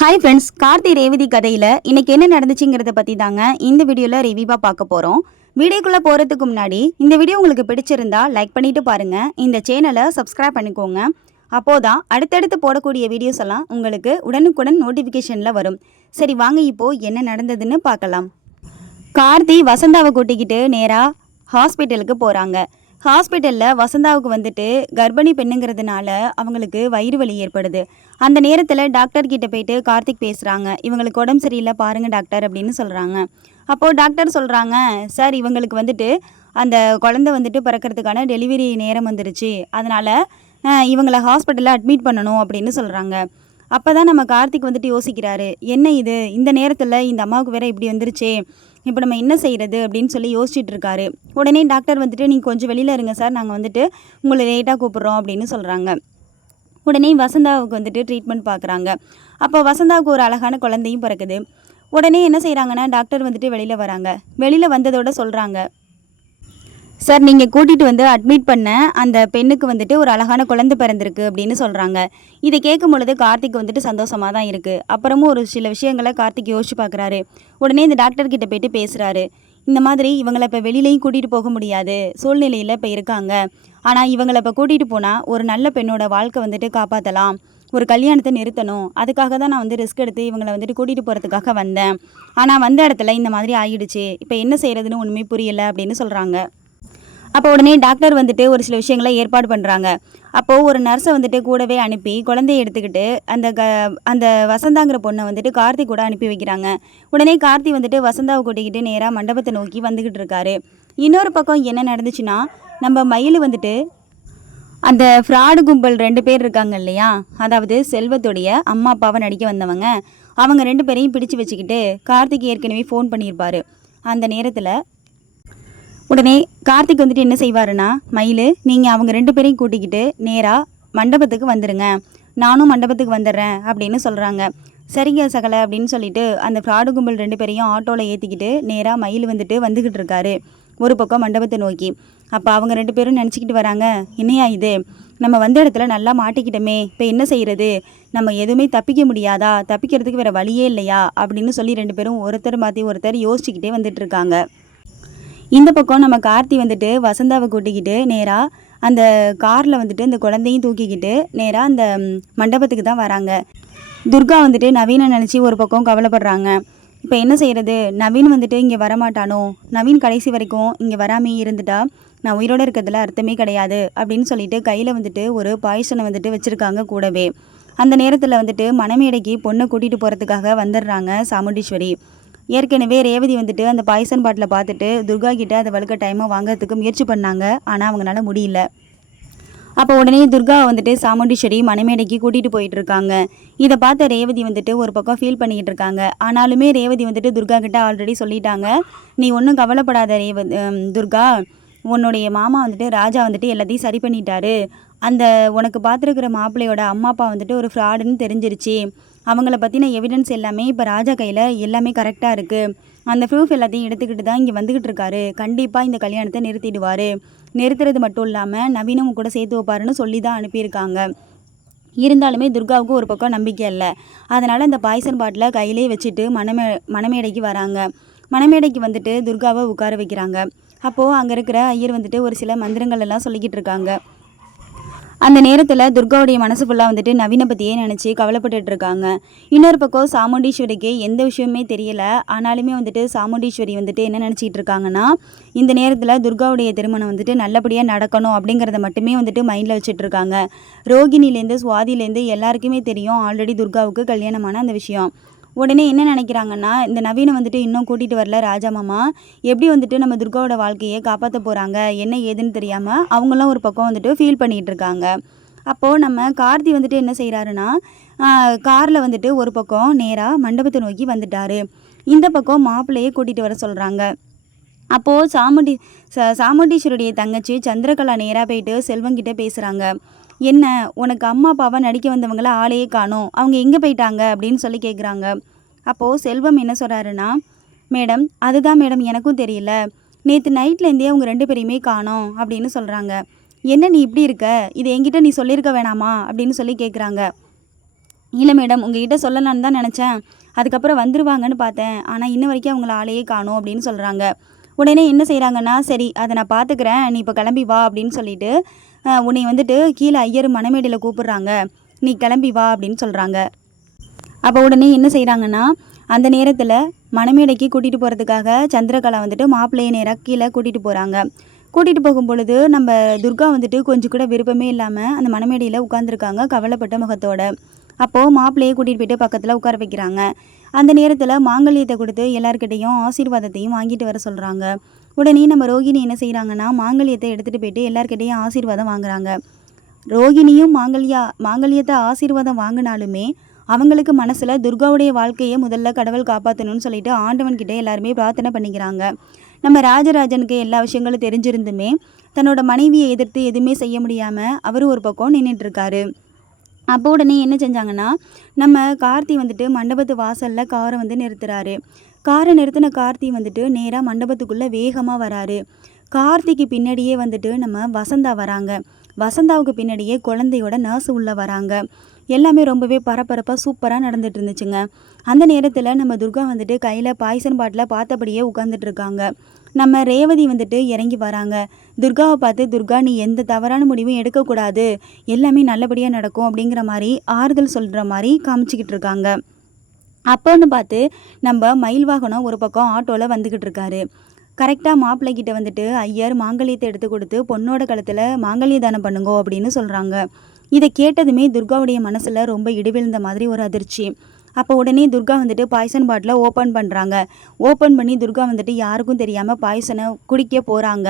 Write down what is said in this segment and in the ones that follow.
Hi friends Karthi Revathi கதையில் இன்னைக்கு என்ன நடந்துச்சுங்கிறத பற்றி தாங்க இந்த வீடியோவில் ரிவியூவாக பார்க்க போகிறோம் வீடியோக்குள்ளே போகிறதுக்கு முன்னாடி இந்த வீடியோ உங்களுக்கு பிடிச்சிருந்தா லைக் பண்ணிட்டு பாருங்கள் இந்த சேனலை சப்ஸ்கிரைப் பண்ணிக்கோங்க. அப்போதான் அடுத்தடுத்து போடக்கூடிய வீடியோஸ் எல்லாம் உங்களுக்கு உடனுக்குடன் நோட்டிஃபிகேஷனில் வரும். சரி வாங்க இப்போது என்ன நடந்ததுன்னு பார்க்கலாம். கார்த்தி வசந்தாவை கூட்டிக்கிட்டு நேராக ஹாஸ்பிட்டலுக்கு போகிறாங்க ஹாஸ்பிட்டலில் வசந்தாவுக்கு வந்துட்டு கர்ப்பிணி பெண்ணுங்கிறதுனால அவங்களுக்கு வயிறு வலி ஏற்படுது. அந்த நேரத்தில் டாக்டர் கிட்ட போயிட்டு கார்த்திக் பேசுகிறாங்க இவங்களுக்கு உடம்பு சரியில்லை பாருங்கள் டாக்டர் அப்படின்னு சொல்கிறாங்க அப்போது டாக்டர் சொல்கிறாங்க சார் இவங்களுக்கு வந்துட்டு அந்த குழந்தை வந்துட்டு பிறக்கிறதுக்கான டெலிவரி நேரம் வந்துருச்சு. அதனால் இவங்களை ஹாஸ்பிட்டலில் அட்மிட் பண்ணணும் அப்படின்னு சொல்கிறாங்க அப்போ தான் நம்ம கார்த்திக் வந்துட்டு யோசிக்கிறாரு என்ன இது? இந்த நேரத்தில் இந்த அம்மாவுக்கு வேற இப்படி வந்துருச்சே. இப்போ நம்ம என்ன செய்கிறது அப்படின்னு சொல்லி யோசிச்சுட்டு இருக்காரு. உடனே டாக்டர் வந்துட்டு நீங்கள் கொஞ்சம் வெளியில் இருங்க சார் நாங்கள் வந்துட்டு உங்களை லேட்டாக கூப்பிட்றோம் அப்படின்னு சொல்கிறாங்க உடனே வசந்தாவுக்கு வந்துட்டு ட்ரீட்மெண்ட் பார்க்குறாங்க அப்போ வசந்தாவுக்கு ஒரு அழகான குழந்தையும் பிறக்குது. உடனே என்ன செய்கிறாங்கன்னா டாக்டர் வந்துட்டு வெளியில் வராங்க. வெளியில் வந்ததோட சொல்கிறாங்க சார் நீங்கள் கூட்டிகிட்டு வந்து அட்மிட் பண்ண அந்த பெண்ணுக்கு வந்துட்டு ஒரு அழகான குழந்தை பிறந்திருக்கு அப்படின்னு சொல்கிறாங்க இதை கேட்கும் பொழுது கார்த்திக் வந்துட்டு சந்தோஷமாக தான் இருக்குது அப்புறமும் ஒரு சில விஷயங்களை கார்த்திக் யோசிச்சு பார்க்குறாரு உடனே இந்த டாக்டர்கிட்ட போயிட்டு பேசுகிறாரு இந்த மாதிரி இவங்களை இப்போ வெளியிலையும் கூட்டிகிட்டு போக முடியாது. சூழ்நிலையில் இப்போ இருக்காங்க. ஆனால் இவங்களை இப்போ கூட்டிகிட்டு போனால் ஒரு நல்ல பெண்ணோட வாழ்க்கை வந்துட்டு காப்பாற்றலாம் ஒரு கல்யாணத்தை நிறுத்தணும். அதுக்காக தான் நான் வந்து ரிஸ்க் எடுத்து இவங்களை வந்துட்டு கூட்டிகிட்டு போகிறதுக்காக வந்தேன். ஆனால் வந்த இடத்துல இந்த மாதிரி ஆயிடுச்சு. இப்போ என்ன செய்கிறதுன்னு ஒன்றுமே புரியலை அப்படின்னு சொல்கிறாங்க அப்போ உடனே டாக்டர் வந்துட்டு ஒரு சில விஷயங்களை ஏற்பாடு பண்ணுறாங்க அப்போது ஒரு நர்ஸை வந்துட்டு கூடவே அனுப்பி குழந்தைய எடுத்துக்கிட்டு அந்த க அந்த வசந்தாங்கிற பொண்ணை வந்துட்டு கார்த்தி கூட அனுப்பி வைக்கிறாங்க. உடனே கார்த்தி வந்துட்டு வசந்தாவை கூட்டிக்கிட்டு நேராக மண்டபத்தை நோக்கி வந்துக்கிட்டு இருக்காரு. இன்னொரு பக்கம் என்ன நடந்துச்சுன்னா நம்ம மயில் வந்துட்டு அந்த ஃப்ராடு கும்பல் ரெண்டு பேர் இருக்காங்க இல்லையா? அதாவது செல்வத்துடைய அம்மா அப்பாவை நடிக்க வந்தவங்க. அவங்க ரெண்டு பேரையும் பிடிச்சு வச்சுக்கிட்டு கார்த்திக் ஏற்கனவே ஃபோன் பண்ணியிருப்பாரு. அந்த நேரத்தில் உடனே கார்த்திக் வந்துட்டு என்ன செய்வாருன்னா மயில் நீங்கள் அவங்க ரெண்டு பேரையும் கூட்டிக்கிட்டு நேராக மண்டபத்துக்கு வந்துடுங்க நானும் மண்டபத்துக்கு வந்துடுறேன் அப்படின்னு சொல்கிறாங்க சரிங்க சகல அப்படின்னு சொல்லிட்டு அந்த ஃப்ராடு கும்பல் ரெண்டு பேரையும் ஆட்டோவில் ஏற்றிக்கிட்டு நேராக மயில் வந்துட்டு வந்துக்கிட்டு இருக்காரு. ஒரு பக்கம் மண்டபத்தை நோக்கி. அப்போ அவங்க ரெண்டு பேரும் நினச்சிக்கிட்டு வராங்க என்னையா இது? நம்ம வந்த இடத்துல நல்லா மாட்டிக்கிட்டோமே இப்போ என்ன செய்கிறது நம்ம எதுவுமே தப்பிக்க முடியாதா? தப்பிக்கிறதுக்கு வேறு வழியே இல்லையா? அப்படின்னு சொல்லி ரெண்டு பேரும் ஒருத்தர் மாற்றி ஒருத்தர் யோசிச்சுக்கிட்டே வந்துட்டு இருக்காங்க. இந்த பக்கம் நம்ம கார்த்தி வந்துட்டு வசந்தாவை கூட்டிக்கிட்டு நேராக அந்த காரில் வந்துட்டு இந்த குழந்தையும் தூக்கிக்கிட்டு நேராக அந்த மண்டபத்துக்கு தான் வராங்க. துர்கா வந்துட்டு நவீனை நினச்சி ஒரு பக்கம் கவலைப்படுறாங்க. இப்போ என்ன செய்கிறது நவீன் வந்துட்டு இங்கே வரமாட்டானோ? நவீன் கடைசி வரைக்கும் இங்கே வராமே இருந்துட்டா? நான் உயிரோடு இருக்கிறதுல அர்த்தமே கிடையாது அப்படின்னு சொல்லிட்டு கையில் வந்துட்டு ஒரு பாய்சனை வந்துட்டு வச்சுருக்காங்க கூடவே. அந்த நேரத்தில் வந்துட்டு மணமேடைக்கு பொண்ணை கூட்டிகிட்டு போகிறதுக்காக வந்துடுறாங்க சாமுண்டீஸ்வரி. ஏற்கனவே ரேவதி வந்துட்டு அந்த பாய்சன் பாட்டிலை பார்த்துட்டு துர்கா கிட்ட அதை வழுக்க டைமாக வாங்குறதுக்கு முயற்சி பண்ணாங்க. ஆனால் அவங்களால முடியல. அப்போ உடனே துர்கா வந்துட்டு சாமுண்டீஸ்வரி மணமேடைக்கு கூட்டிகிட்டு போயிட்டு இருக்காங்க. இதை பார்த்த ரேவதி வந்துட்டு ஒரு பக்கம் ஃபீல் பண்ணிக்கிட்டு இருக்காங்க. ஆனாலுமே ரேவதி வந்துட்டு துர்கா கிட்ட ஆல்ரெடி சொல்லிட்டாங்க. நீ ஒன்றும் கவலைப்படாத ரேவதி துர்கா. உன்னுடைய மாமா வந்துட்டு ராஜா வந்துட்டு எல்லாத்தையும் சரி பண்ணிட்டாரு. அந்த உனக்கு பார்த்துருக்கிற மாப்பிள்ளையோட அம்மா அப்பா வந்துட்டு ஒரு ஃப்ராடுன்னு தெரிஞ்சிருச்சு. அவங்கள பற்றின எவிடன்ஸ் எல்லாமே இப்போ ராஜா கையில் எல்லாமே கரெக்டாக இருக்குது அந்த ப்ரூஃப் எல்லாத்தையும் எடுத்துக்கிட்டு தான் இங்கே வந்துக்கிட்டு இருக்காரு. கண்டிப்பாக இந்த கல்யாணத்தை நிறுத்திடுவார். நிறுத்துறது மட்டும் இல்லாமல் நவீனும் கூட சேர்த்து வைப்பாருன்னு சொல்லி தான் அனுப்பியிருக்காங்க. இருந்தாலுமே துர்காவுக்கு ஒரு பக்கம் நம்பிக்கை இல்லை. அதனால் அந்த பாய்சன் பாட்டிலை கையிலே வச்சுட்டு மணமே மணமேடைக்கு வராங்க. மணமேடைக்கு வந்துட்டு துர்காவை உட்கார வைக்கிறாங்க. அப்போது அங்கே இருக்கிற ஐயர் வந்துட்டு ஒரு சில மந்திரங்கள் எல்லாம் சொல்லிக்கிட்டு இருக்காங்க. அந்த நேரத்தில் துர்காவுடைய மனசு ஃபுல்லாக வந்துட்டு நவீனை பற்றியே நினச்சி கவலைப்பட்டுட்டு இருக்காங்க. இன்னொரு பக்கம் சாமுண்டீஸ்வரிக்கு எந்த விஷயமே தெரியல. ஆனாலுமே வந்துட்டு சாமுண்டீஸ்வரி வந்துட்டு என்ன நினச்சிக்கிட்டு இருக்காங்கன்னா இந்த நேரத்தில் துர்காவுடைய திருமணம் வந்துட்டு நல்லபடியாக நடக்கணும் அப்படிங்கிறத மட்டுமே வந்துட்டு மைண்டில் வச்சுட்டு இருக்காங்க. ரோகிணிலேருந்து சுவாதிலேருந்து எல்லாருக்குமே தெரியும். ஆல்ரெடி துர்காவுக்கு கல்யாணமான அந்த விஷயம். உடனே என்ன நினைக்கிறாங்கன்னா இந்த நவீனை வந்துட்டு இன்னும் கூட்டிகிட்டு வரல ராஜா மாமா. எப்படி வந்துட்டு நம்ம துர்காவோட வாழ்க்கையை காப்பாற்ற போகிறாங்க என்ன ஏதுன்னு தெரியாமல் அவங்களாம் ஒரு பக்கம் வந்துட்டு ஃபீல் பண்ணிகிட்டு இருக்காங்க. அப்போது நம்ம கார்த்தி வந்துட்டு என்ன செய்கிறாருன்னா காரில் வந்துட்டு ஒரு பக்கம் நேராக மண்டபத்தை நோக்கி வந்துட்டாரு. இந்த பக்கம் மாப்பிள்ளையே கூட்டிகிட்டு வர சொல்கிறாங்க அப்போது சாமுண்டி ச சாமுண்டீஸ்வருடைய தங்கச்சி சந்திரகலா நேராக போயிட்டு செல்வங்கிட்ட பேசுகிறாங்க என்ன உனக்கு அம்மா அப்பாவை நடிக்க வந்தவங்கள ஆளையே காணோம். அவங்க எங்கே போயிட்டாங்க? அப்படின்னு சொல்லி கேட்குறாங்க அப்போது செல்வம் என்ன சொல்கிறாருன்னா மேடம் அதுதான் மேடம் எனக்கும் தெரியல. நேற்று நைட்லேருந்தே அவங்க ரெண்டு பேரையுமே காணோம் அப்படின்னு சொல்கிறாங்க என்ன நீ இப்படி இருக்க? இது என்கிட்ட நீ சொல்லியிருக்க வேணாமா? அப்படின்னு சொல்லி கேட்குறாங்க இல்லை மேடம் உங்ககிட்ட சொல்லலான்னு தான் நினச்சேன். அதுக்கப்புறம் வந்துருவாங்கன்னு பார்த்தேன். ஆனால் இன்ன வரைக்கும் அவங்கள ஆளையே காணும் அப்படின்னு சொல்கிறாங்க உடனே என்ன செய்கிறாங்கன்னா சரி அதை நான் பார்த்துக்கிறேன் நீ இப்போ கிளம்பி வா அப்படின்னு சொல்லிட்டு உன்னை வந்துட்டு கீழே ஐயர் மணமேடையில் கூப்பிடுறாங்க. நீ கிளம்பி வா அப்படின்னு சொல்கிறாங்க அப்போ உடனே என்ன செய்கிறாங்கன்னா அந்த நேரத்தில் மணமேடைக்கு கூட்டிகிட்டு போகிறதுக்காக சந்திரகலா வந்துட்டு மாப்பிள்ளையை நேராக கீழே கூட்டிகிட்டு போகிறாங்க கூட்டிகிட்டு போகும் பொழுது நம்ம துர்கா வந்துட்டு கொஞ்சம் கூட விருப்பமே இல்லாமல் அந்த மணமேடையில் உட்காந்துருக்காங்க கவலைப்பட்ட முகத்தோட. அப்போது மாப்பிள்ளையை கூட்டிகிட்டு போயிட்டு பக்கத்தில் உட்கார வைக்கிறாங்க. அந்த நேரத்தில் மாங்கல்யத்தை கொடுத்து எல்லாருக்கிட்டையும் ஆசீர்வாதத்தையும் வாங்கிட்டு வர சொல்கிறாங்க உடனே நம்ம ரோகிணி என்ன செய்கிறாங்கன்னா மாங்கல்யத்தை எடுத்துகிட்டு போயிட்டு எல்லாருக்கிட்டையும் ஆசீர்வாதம் வாங்குறாங்க. ரோகிணியும் மாங்கல்யா மாங்கல்யத்தை ஆசீர்வாதம் வாங்கினாலுமே அவங்களுக்கு மனசில் துர்காவுடைய வாழ்க்கையை முதல்ல கடவுள் காப்பாற்றணும்னு சொல்லிட்டு ஆண்டவன்கிட்ட எல்லாருமே பிரார்த்தனை பண்ணிக்கிறாங்க. நம்ம ராஜராஜனுக்கு எல்லா விஷயங்களும் தெரிஞ்சிருந்துமே தன்னோட மனைவியை எதிர்த்து எதுவுமே செய்ய முடியாமல் அவர் ஒரு பக்கம் நின்றுட்டுருக்காரு அப்போ உடனே என்ன செஞ்சாங்கன்னா நம்ம கார்த்தி வந்துட்டு மண்டபத்து வாசலில் காரை வந்து நிறுத்துறாரு. காரை நிறுத்தின கார்த்தி வந்துட்டு நேராக மண்டபத்துக்குள்ளே வேகமாக வராரு. கார்த்திக்கு பின்னாடியே வந்துட்டு நம்ம வசந்தா வராங்க. வசந்தாவுக்கு பின்னாடியே குழந்தையோட நர்ஸ் உள்ளே வராங்க. எல்லாமே ரொம்பவே பரபரப்பாக சூப்பராக நடந்துட்டு இருந்துச்சுங்க. அந்த நேரத்தில் நம்ம துர்கா வந்துட்டு கையில் பாய்சன் பாட்டில் பார்த்தபடியே உட்காந்துட்டு இருக்காங்க. நம்ம ரேவதி வந்துட்டு இறங்கி வராங்க. துர்காவை பார்த்து துர்கா நீ எந்த தவறான முடிவும் எடுக்கக்கூடாது. எல்லாமே நல்லபடியாக நடக்கும் அப்படிங்கிற மாதிரி ஆறுதல் சொல்கிற மாதிரி காமிச்சிக்கிட்டு இருக்காங்க. அப்போன்னு பார்த்து நம்ம மயில் வாகனம் ஒரு பக்கம் ஆட்டோவில் வந்துக்கிட்டு இருக்காரு. கரெக்டாக மாப்பிள்ளை கிட்ட வந்துட்டு ஐயர் மாங்கல்யத்தை எடுத்து கொடுத்து பொண்ணோட கழுத்தில் மாங்கல்ய தானம் பண்ணுங்கோ அப்படின்னு சொல்கிறாங்க இதை கேட்டதுமே துர்காவுடைய மனசில் ரொம்ப இடிவிழுந்த மாதிரி ஒரு அதிர்ச்சி. அப்போ உடனே துர்கா வந்துட்டு பாய்சன் பாட்டிலை ஓப்பன் பண்ணுறாங்க ஓப்பன் பண்ணி துர்கா வந்துட்டு யாருக்கும் தெரியாமல் பாய்சனை குடிக்க போகிறாங்க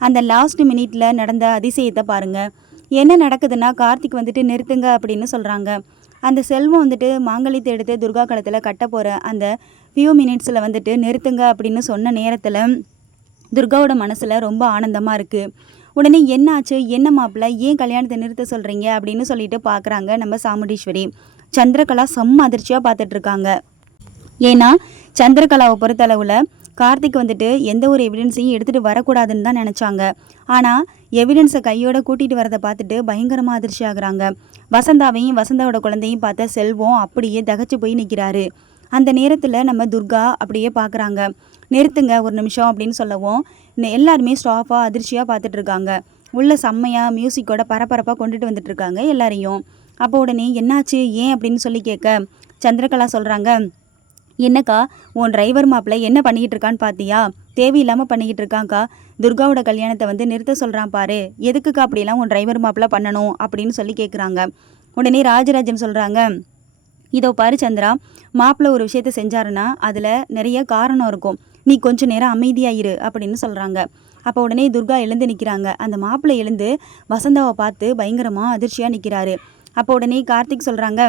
அந்த லாஸ்ட் மினிட்ல நடந்த அதிசயத்தை பாருங்கள் என்ன நடக்குதுன்னா கார்த்திக் வந்துட்டு நிறுத்துங்க அப்படின்னு சொல்கிறாங்க அந்த செல்வம் வந்துட்டு மாங்கலித்தை எடுத்து துர்கா காலத்தில் கட்ட போகிற அந்த ஃபியூ மினிட்ஸில் வந்துட்டு நிறுத்துங்க அப்படின்னு சொன்ன நேரத்தில் துர்காவோட மனசில் ரொம்ப ஆனந்தமாக இருக்குது உடனே என்னாச்சு? என்ன மாப்பிள்ள? ஏன் கல்யாணத்தை நிறுத்த சொல்கிறீங்க அப்படின்னு சொல்லிட்டு பார்க்குறாங்க நம்ம சாமுண்டீஸ்வரி. சந்திரகலா செம்ம அதிர்ச்சியாக பார்த்துட்டு இருக்காங்க ஏன்னா சந்திரகலாவை பொறுத்தளவில் கார்த்திக் வந்துட்டு எந்த ஒரு எவிடன்ஸையும் எடுத்துகிட்டு வரக்கூடாதுன்னு தான் நினச்சாங்க. ஆனால் எவிடன்ஸை கையோட கூட்டிகிட்டு வரதை பார்த்துட்டு பயங்கரமாக அதிர்ச்சி ஆகுறாங்க. வசந்தாவையும் வசந்தாவோட குழந்தையும் பார்த்த செல்வம் அப்படியே தகச்சு போய் நிற்கிறாரு அந்த நேரத்தில் நம்ம துர்கா அப்படியே பார்க்குறாங்க. நிறுத்துங்க ஒரு நிமிஷம் அப்படின்னு சொல்லவும் எல்லாருமே ஸ்டாஃபாக அதிர்ச்சியாக பார்த்துட்ருக்காங்க. உள்ள செம்மையாக மியூசிக்கோட பரபரப்பாக கொண்டுட்டு வந்துட்டுருக்காங்க எல்லாரையும். அப்போ உடனே என்னாச்சு? ஏன்? அப்படின்னு சொல்லி கேட்க சந்திரகலா சொல்கிறாங்க என்னக்கா உன் டிரைவர் மாப்பிள்ள என்ன பண்ணிக்கிட்டு இருக்கான்னு பார்த்தியா தேவையில்லாமல் பண்ணிக்கிட்டு இருக்காங்க்கா துர்காவோட கல்யாணத்தை வந்து நிறுத்த சொல்கிறான் பாரு. எதுக்குக்கா அப்படிலாம் உன் டிரைவர் மாப்பிள்ள பண்ணணும்? அப்படின்னு சொல்லி கேட்குறாங்க உடனே ராஜராஜன் சொல்கிறாங்க இதோ பாரு சந்திரா மாப்பிள்ள ஒரு விஷயத்த செஞ்சாருன்னா அதில் நிறைய காரணம் இருக்கும். நீ கொஞ்ச நேரம் அமைதியாயிரு அப்படின்னு சொல்கிறாங்க அப்போ உடனே துர்கா எழுந்து நிற்கிறாங்க அந்த மாப்பிள்ளை எழுந்து வசந்தாவை பார்த்து பயங்கரமாக அதிர்ச்சியாக நிற்கிறாரு அப்போ உடனே கார்த்திக் சொல்கிறாங்க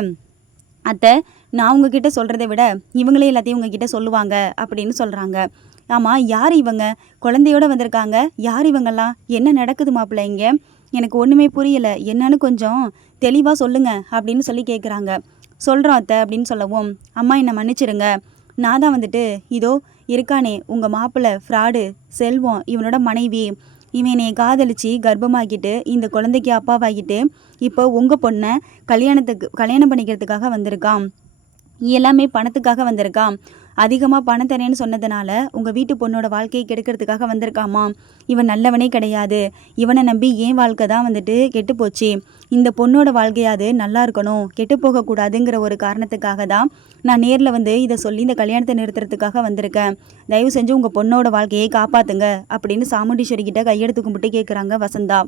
அத்தை நான் உங்ககிட்ட சொல்கிறத விட இவங்களே எல்லாத்தையும் உங்ககிட்ட சொல்லுவாங்க அப்படின்னு சொல்கிறாங்க ஆமாம் யார் இவங்க? குழந்தையோட வந்திருக்காங்க. யார் இவங்கெல்லாம்? என்ன நடக்குது மாப்பிள்ள இங்கே? எனக்கு ஒன்றுமே புரியலை. என்னன்னு கொஞ்சம் தெளிவாக சொல்லுங்கள் அப்படின்னு சொல்லி கேட்குறாங்க சொல்கிறோம் அத்தை அப்படின்னு சொல்லவும் அம்மா என்னை மன்னிச்சிருங்க. நான் தான் வந்துட்டு இதோ இருக்கானே உங்கள் மாப்பிள்ளை ஃப்ராடு செல்வம் இவனோட மனைவி. இவன் என்னை காதலிச்சு கர்ப்பமாக்கிட்டு இந்த குழந்தைக்கு அப்பாவாகிட்டு இப்போ உங்கள் பொண்ணை கல்யாணத்துக்கு கல்யாணம் பண்ணிக்கிறதுக்காக வந்திருக்கான் எல்லாமே பணத்துக்காக வந்திருக்கான் அதிகமாக பணம் தரேன்னு சொன்னதுனால உங்கள் வீட்டு பொண்ணோட வாழ்க்கையை கெடுக்கிறதுக்காக வந்திருக்காமா? இவன் நல்லவனே கிடையாது. இவனை நம்பி ஏன் வாழ்க்கை தான் வந்துட்டு கெட்டு போச்சு. இந்த பொண்ணோட வாழ்க்கையாவது நல்லா இருக்கணும் கெட்டு போகக்கூடாதுங்கிற ஒரு காரணத்துக்காக தான் நான் நேரில் வந்து இதை சொல்லி இந்த கல்யாணத்தை நிறுத்துறதுக்காக வந்திருக்கேன். தயவு செஞ்சு உங்கள் பொண்ணோட வாழ்க்கையை காப்பாற்றுங்க அப்படின்னு சாமுண்டீஸ்வரி கிட்ட கையெடுத்து கும்பிட்டு கேட்குறாங்க வசந்தா.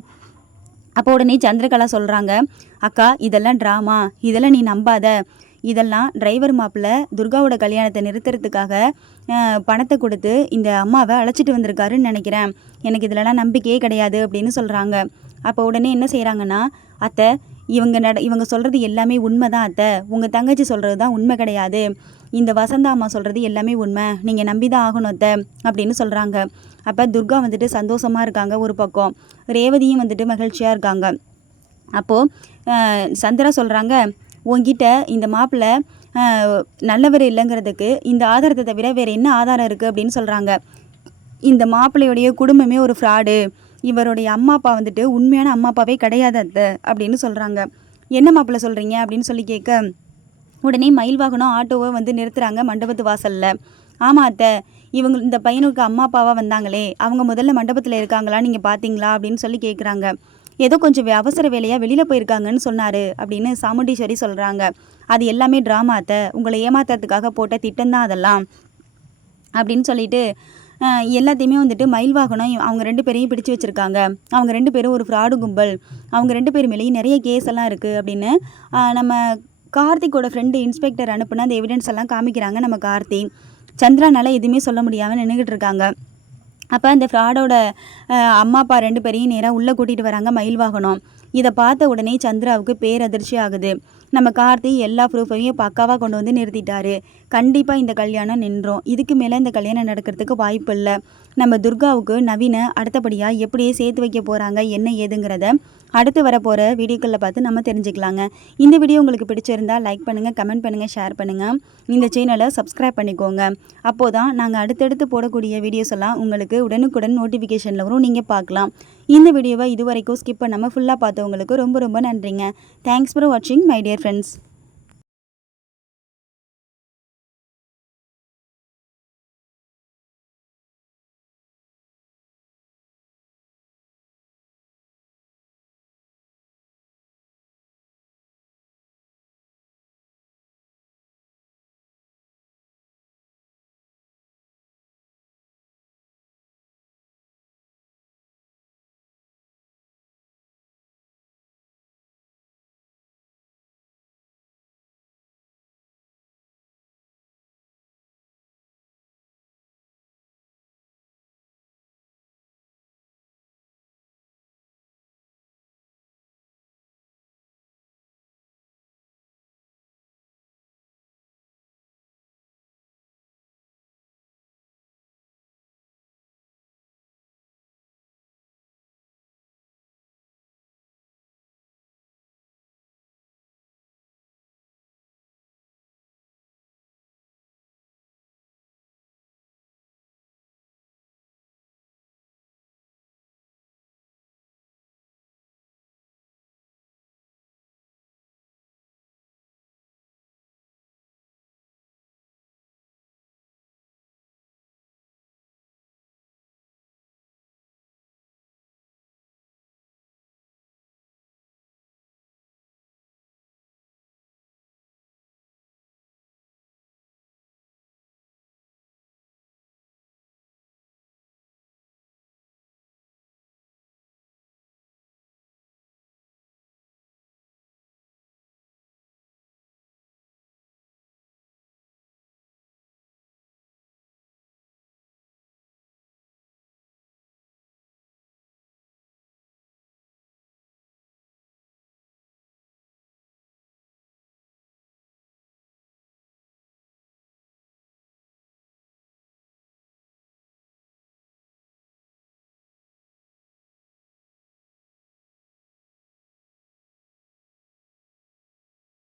அப்போ உடனே சந்திரகலா சொல்கிறாங்க அக்கா இதெல்லாம் ட்ராமா இதெல்லாம் நீ நம்பாத. இதெல்லாம் டிரைவர் மாப்பிள்ளை துர்காவோட கல்யாணத்தை நிறுத்துறதுக்காக பணத்தை கொடுத்து இந்த அம்மாவை அழைச்சிட்டு வந்திருக்காருன்னு நினைக்கிறேன். எனக்கு இதிலலாம் நம்பிக்கையே கிடையாது அப்படின்னு சொல்கிறாங்க அப்போ உடனே என்ன செய்கிறாங்கன்னா அத்தை இவங்க நட இவங்க சொல்கிறது எல்லாமே உண்மை தான் அத்தை. உங்கள் தங்கச்சி சொல்கிறது தான் உண்மை கிடையாது. இந்த வசந்தா அம்மா சொல்கிறது எல்லாமே உண்மை. நீங்கள் நம்பி தான் ஆகணும் அத்தை அப்படின்னு சொல்கிறாங்க அப்போ துர்கா வந்துட்டு சந்தோஷமாக இருக்காங்க ஒரு பக்கம். ரேவதியும் வந்துட்டு மகிழ்ச்சியாக இருக்காங்க. அப்போது சந்திரா சொல்கிறாங்க உங்ககிட்ட இந்த மாப்பிள்ளை நல்லவர் இல்லைங்கிறதுக்கு இந்த ஆதாரத்தை தவிர வேறு என்ன ஆதாரம் இருக்குது அப்படின்னு சொல்கிறாங்க இந்த மாப்பிள்ளையுடைய குடும்பமே ஒரு ஃப்ராடு இவருடைய அம்மா அப்பா வந்துட்டு உண்மையான அம்மா அப்பாவே கிடையாது அத்தை அப்படின்னு சொல்கிறாங்க என்ன மாப்பிள்ளை சொல்கிறீங்க அப்படின்னு சொல்லி கேட்க உடனே மயில் வாகனம் ஆட்டோவை வந்து நிறுத்துகிறாங்க மண்டபத்து வாசலில். ஆமாம் அத்தை இவங்க இந்த பையனுக்கு அம்மா அப்பாவாக வந்தாங்களே அவங்க முதல்ல மண்டபத்தில் இருக்காங்களா நீங்கள் பார்த்தீங்களா அப்படின்னு சொல்லி கேட்குறாங்க ஏதோ கொஞ்சம் அவசர வேலையாக வெளியில் போயிருக்காங்கன்னு சொன்னார் அப்படின்னு சாமுண்டீஸ்வரி சொல்கிறாங்க அது எல்லாமே ட்ராமா அத்தை. உங்களை ஏமாத்துறதுக்காக போட்ட திட்டம்தான் அதெல்லாம் அப்படின்னு சொல்லிட்டு எல்லாத்தையுமே வந்துட்டு மயில் வாகனம் அவங்க ரெண்டு பேரையும் பிடிச்சு வச்சுருக்காங்க. அவங்க ரெண்டு பேரும் ஒரு ஃப்ராடு கும்பல். அவங்க ரெண்டு பேர் மேலேயும் நிறைய கேஸ் எல்லாம் இருக்குது அப்படின்னு நம்ம கார்த்திக்கோட ஃப்ரெண்டு இன்ஸ்பெக்டர் அனுப்புன அந்த எவிடன்ஸ் எல்லாம் காமிக்கிறாங்க நம்ம கார்த்தி. சந்திரானால எதுவுமே சொல்ல முடியாமல் நின்றுக்கிட்டு இருக்காங்க. அப்போ அந்த ஃப்ராடோட அம்மா அப்பா ரெண்டு பேரையும் நேராக உள்ளே கூட்டிகிட்டு வராங்க மயில் வாகனம். இதை பார்த்த உடனே சந்திராவுக்கு பேரதிர்ச்சி ஆகுது. நம்ம கார்த்தி எல்லா ப்ரூஃபையும் பக்காவாக கொண்டு வந்து நிறுத்திட்டாரு. கண்டிப்பாக இந்த கல்யாணம் நின்றோம். இதுக்கு மேலே இந்த கல்யாணம் நடக்கிறதுக்கு வாய்ப்பு இல்லை. நம்ம துர்காவுக்கு நவீன அடுத்தபடியாக எப்படியே சேர்த்து வைக்க போகிறாங்க என்ன ஏதுங்கிறத அடுத்து வரப்போகிற வீடியோக்களில் பார்த்து நம்ம தெரிஞ்சுக்கலாங்க. இந்த வீடியோ உங்களுக்கு பிடிச்சிருந்தா லைக் பண்ணுங்கள் கமெண்ட் பண்ணுங்கள் ஷேர் பண்ணுங்கள் இந்த சேனலை சப்ஸ்கிரைப் பண்ணிக்கோங்க. அப்போது தான் நாங்கள் அடுத்தடுத்து போடக்கூடிய வீடியோஸ் எல்லாம் உங்களுக்கு உடனுக்குடன் நோட்டிஃபிகேஷனில் வரும். நீங்கள் பார்க்கலாம். இந்த வீடியோவை இது வரைக்கும் ஸ்கிப் பண்ணாமல் ஃபுல்லாக பார்த்தவங்களுக்கு ரொம்ப ரொம்ப நன்றிங்க. தேங்க்ஸ் ஃபார் வாட்சிங் மை டியர் ஃப்ரெண்ட்ஸ்